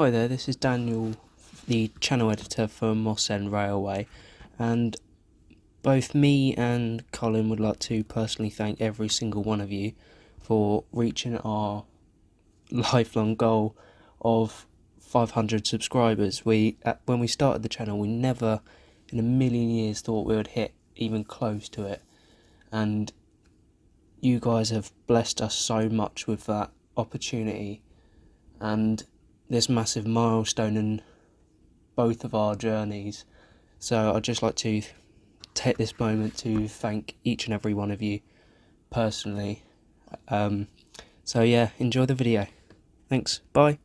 Hi there, this is Daniel, the channel editor for Moss End Railway, and both me and Colin would like to personally thank every single one of you for reaching our lifelong goal of 500 subscribers. When we started the channel, we never in a million years thought we would hit even close to it, and you guys have blessed us so much with that opportunity and this massive milestone in both of our journeys. So I'd just like to take this moment to thank each and every one of you personally. So yeah, enjoy the video. Thanks, bye.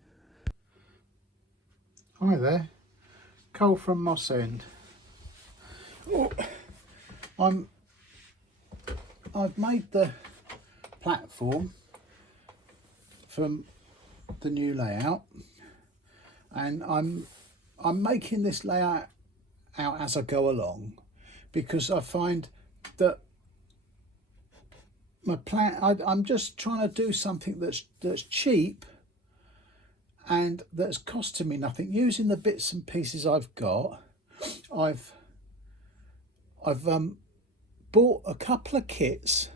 Hi there, Cole from Moss End. I've made the platform from the new layout, and I'm making this layout out as I go along, because I find that my plan, I'm just trying to do something that's cheap and that's costing me nothing, using the bits and pieces I've got. I've bought a couple of kits,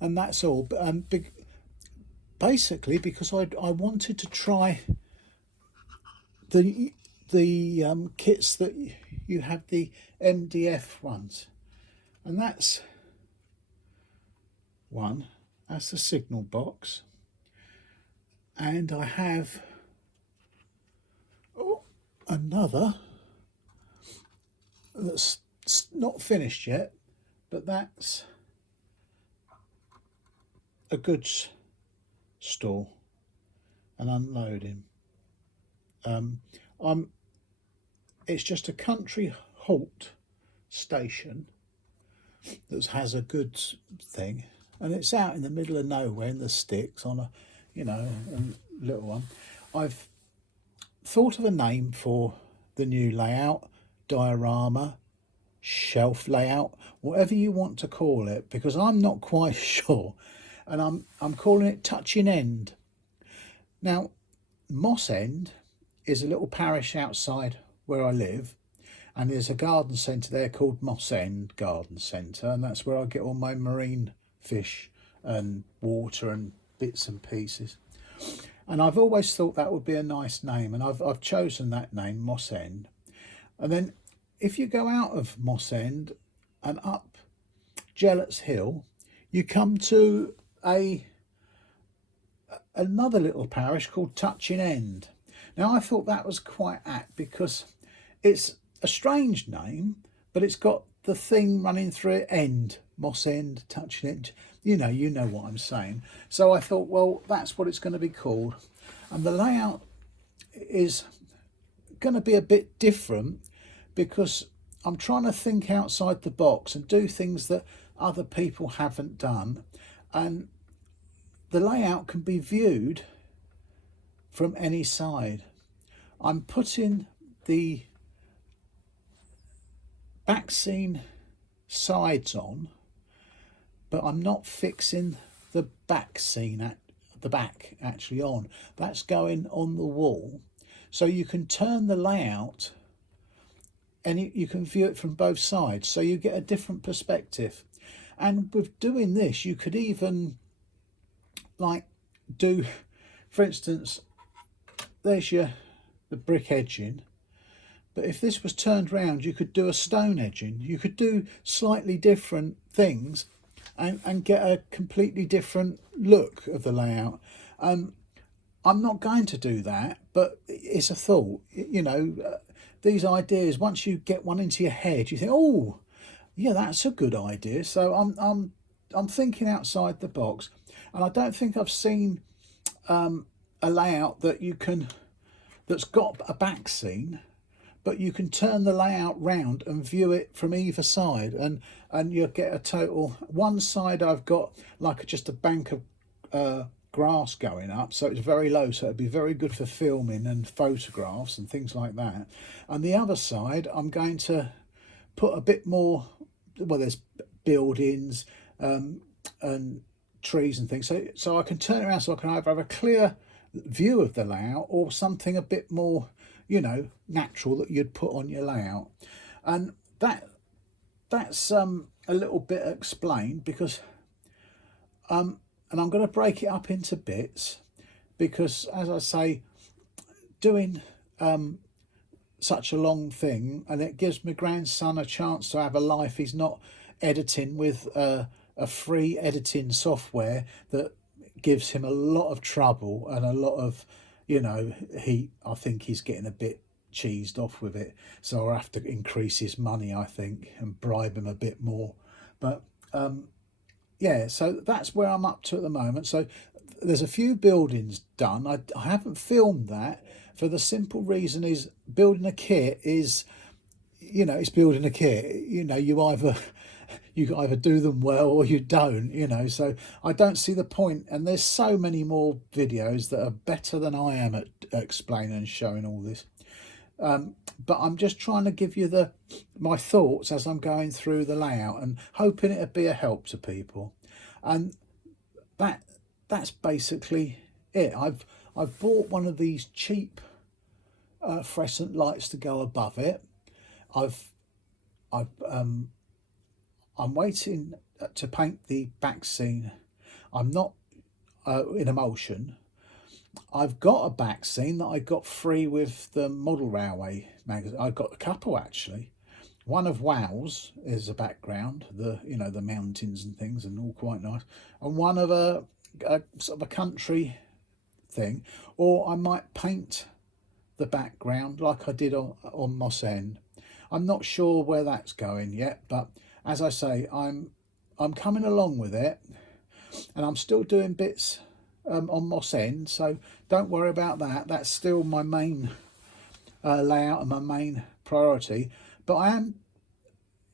and that's all. But basically, because I wanted to try the kits that you have, the MDF ones, and that's one. That's the signal box, and I have another that's not finished yet, but that's a goods store and unloading. It's just a country halt station that has a goods thing, and it's out in the middle of nowhere in the sticks on a, a little one. I've thought of a name for the new layout: diorama, shelf layout, whatever you want to call it, because I'm not quite sure, and I'm calling it Touching End. Now, Moss End is a little parish outside where I live, and there's a garden centre there called Moss End Garden Centre, and that's where I get all my marine fish and water and bits and pieces. And I've always thought that would be a nice name, and I've chosen that name, Moss End. And then if you go out of Moss End and up Gellets Hill, you come to another little parish called Touching End. Now, I thought that was quite apt, because it's a strange name, but it's got the thing running through it: end, Moss End, Touching End. You know what I'm saying. So I thought, well, that's what it's going to be called. And the layout is going to be a bit different, because I'm trying to think outside the box and do things that other people haven't done. And the layout can be viewed from any side. I'm putting the back scene sides on, but I'm not fixing the back scene at the back actually on. That's going on the wall, so you can turn the layout and you can view it from both sides, so you get a different perspective. And with doing this, you could even do, for instance, there's the brick edging, but if this was turned round, you could do a stone edging. You could do slightly different things and get a completely different look of the layout. I'm not going to do that, but it's a thought. These ideas, once you get one into your head, you think, oh yeah, that's a good idea. So I'm thinking outside the box, and I don't think I've seen a layout that's got a back scene, but you can turn the layout round and view it from either side, and you'll get a total. One side I've got like just a bank of grass going up, so it's very low, so it'd be very good for filming and photographs and things like that. And the other side, I'm going to put a bit more, well, there's buildings and trees and things, so I can turn it around, so I can either have a clear view of the layout, or something a bit more, you know, natural that you'd put on your layout. And that's a little bit explained, because and I'm going to break it up into bits, because as I say, doing such a long thing, and it gives my grandson a chance to have a life. He's not editing with a free editing software that gives him a lot of trouble and a lot of, you know, I think he's getting a bit cheesed off with it, so I'll have to increase his money, I think, and bribe him a bit more. But yeah, so that's where I'm up to at the moment. So there's a few buildings done. I haven't filmed that, for the simple reason is building a kit is, you know, it's building a kit. You know, you either do them well or you don't, you know. So I don't see the point, and there's so many more videos that are better than I am at explaining and showing all this. But I'm just trying to give you my thoughts as I'm going through the layout, and hoping it'd be a help to people. And that's basically it. I've bought one of these cheap fluorescent lights to go above it. I'm waiting to paint the back scene. I'm not in emulsion. I've got a back scene that I got free with the Model Railway magazine. I got a couple actually. One of Wales is a background, the mountains and things, and all quite nice. And one of a sort of a country thing. Or I might paint the background like I did on Moss End. I'm not sure where that's going yet, but as I say, I'm coming along with it, and I'm still doing bits on Moss End, so don't worry about that. That's still my main layout and my main priority. But I am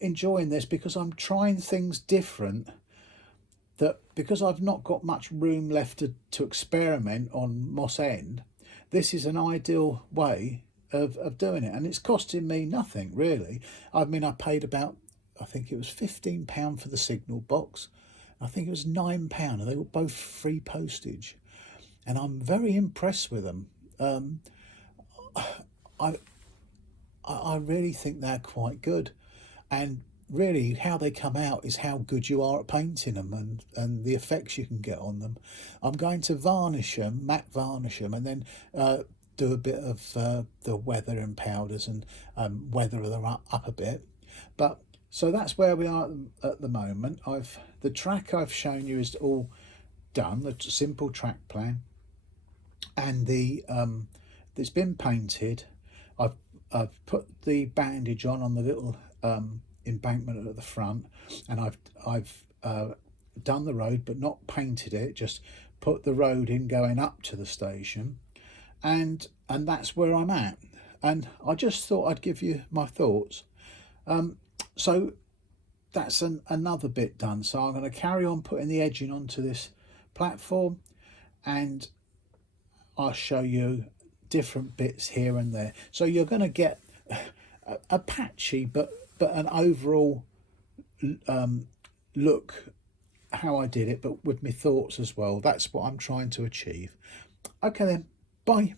enjoying this because I'm trying things different, that because I've not got much room left to experiment on Moss End, this is an ideal way of doing it, and it's costing me nothing really. I mean, I paid about, I think it was £15 for the signal box. I think it was £9, and they were both free postage, and I'm very impressed with them. I really think they're quite good, and really how they come out is how good you are at painting them, and the effects you can get on them. I'm going to varnish them, matte varnish them, and then do a bit of the weather and powders, and weather them up a bit. But so that's where we are at the moment. The track I've shown you is all done, the simple track plan, and it's been painted. I've put the bandage on the little embankment at the front, and I've done the road but not painted it, just put the road in going up to the station, and that's where I'm at. And I just thought I'd give you my thoughts. So that's another bit done. So I'm going to carry on putting the edging onto this platform, and I'll show you different bits here and there. So you're going to get a patchy but an overall look how I did it, but with my thoughts as well. That's what I'm trying to achieve. Okay then, bye.